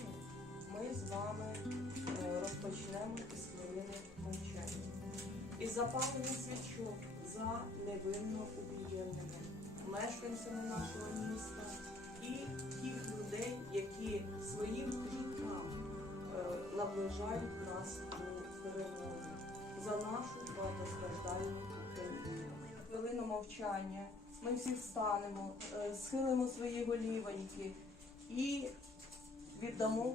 сьогодні ми з вами е, розпочнемо із хвилини мовчання. І запалення свічок за невинно убієнними мешканцями нашого міста і тих людей, які своїм життям е, наближають нас до перемоги за нашу багатостраждальну Україну. Хвилину мовчання. Ми всі встанемо, е, схилимо свої голівоньки і віддамо.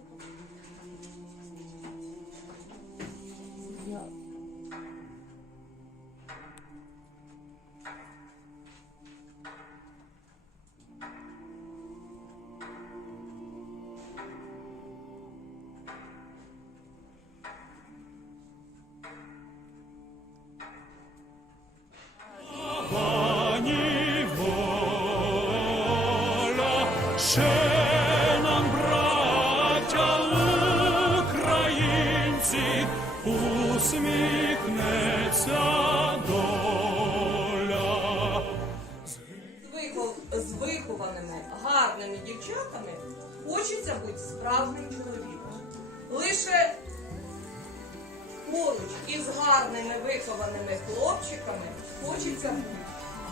Пані українці, усміхнеться доля. З вихованими гарними дівчатами хочеться бути справжнім чоловіком. Лише поруч із гарними вихованими хлопчиками хочеться бути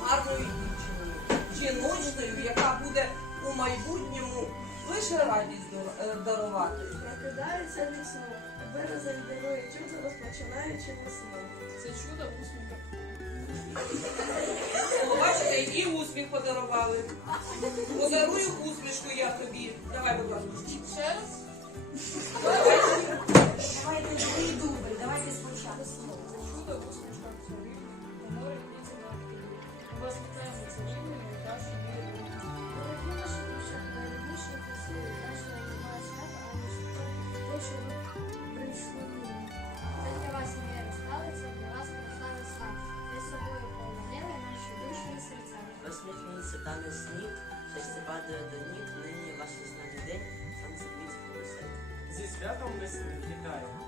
гарною дівчиною, жіночною, яка буде у майбутньому лише радість е, дарувати. Прокидається весну, березень дарує чудо, розпочинаючи весну. Це чудо усміха. О, Бачите, і усміх подарували. Подарую усмішку я тобі. Давай, будь ласка. Ще раз. Давайте другий дубль, давайте спочатку. Це чудо усмішка царів, море ліється на активі. У вас вітаємо царівною найкращою мірою. Дорогі наші дівчата, найрідніші красиві, наші немає свята, а не свято, те, що ви тане сніг, щастя падає до ніг, нині ваш весняний день, сонце близько весень. Зі святом весни вітаємо.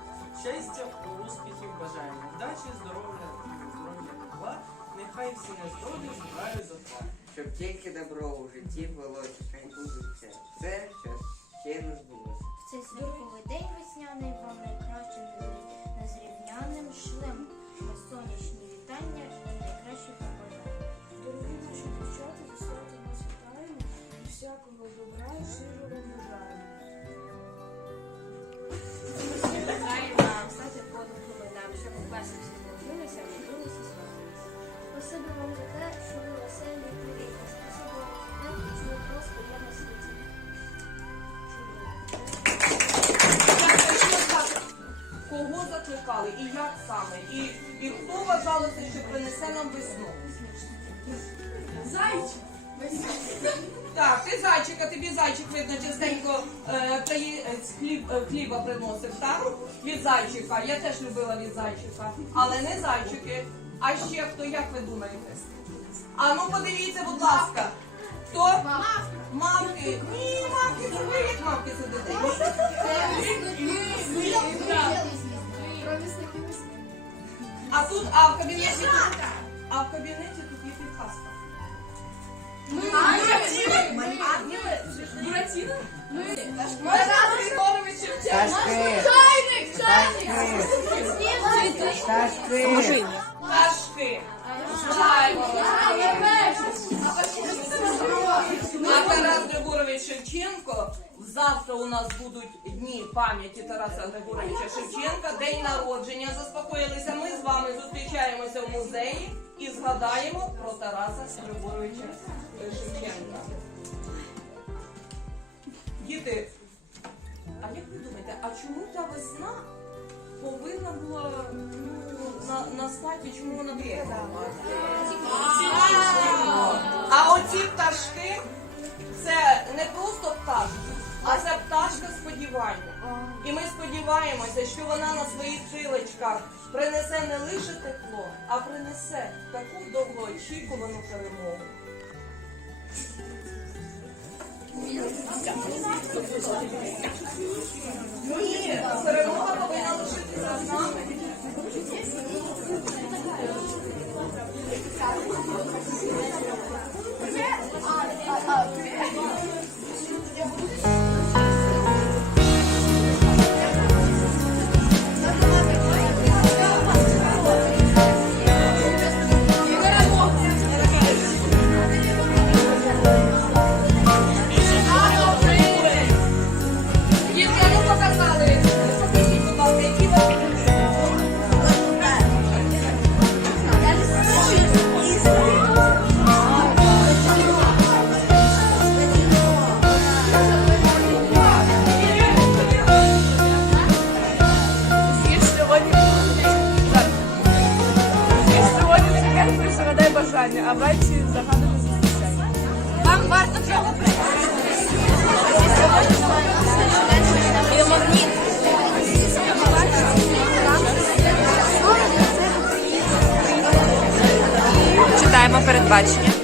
Щастя, успіхів бажаємо. Вдачі, здоров'я, здоров'я тепла. Нехай всі незгоди збирають за два. Щоб тільки добро у житті велося, хай будеться все, що ще не збулося. В цей святковий день весняний вам найкращим Кого закликали і як саме? І, і хто вважалося, що принесе нам весну? Зайчик! Так, ти зайчика, тобі зайчик видно частенько е, приї- е, з хліб, е, хліба приносив, так? Від зайчика. Я теж любила від зайчика. Але не зайчики. А ще хто, як ви думаєте? А ну подивіться, будь ласка. Хто? Мавки. Ні, мавки, це ви як мавки сидите. Провісники весни. А тут, а в кабінеті тут, а в кабінеті тут є підказка. Буратіно? Пташки! Пташки. Знаємо. А Тарас Григорович Шевченко. Завтра у нас будуть дні пам'яті Тараса Григоровича Шевченка, день народження. Заспокоїлися. Ми з вами зустрічаємося в музеї і згадаємо про Тараса Григоровича Шевченка. Діти, а як ви думаєте, а чому та весна повинна була ну, на, настати, чому вона така? А оці пташки це не просто пташки, а це пташка сподівання. І ми сподіваємося, що вона на своїх крилечках принесе не лише тепло, а принесе таку довгоочікувану перемогу. Ні, А вранці загадувати. Читаємо передбачення.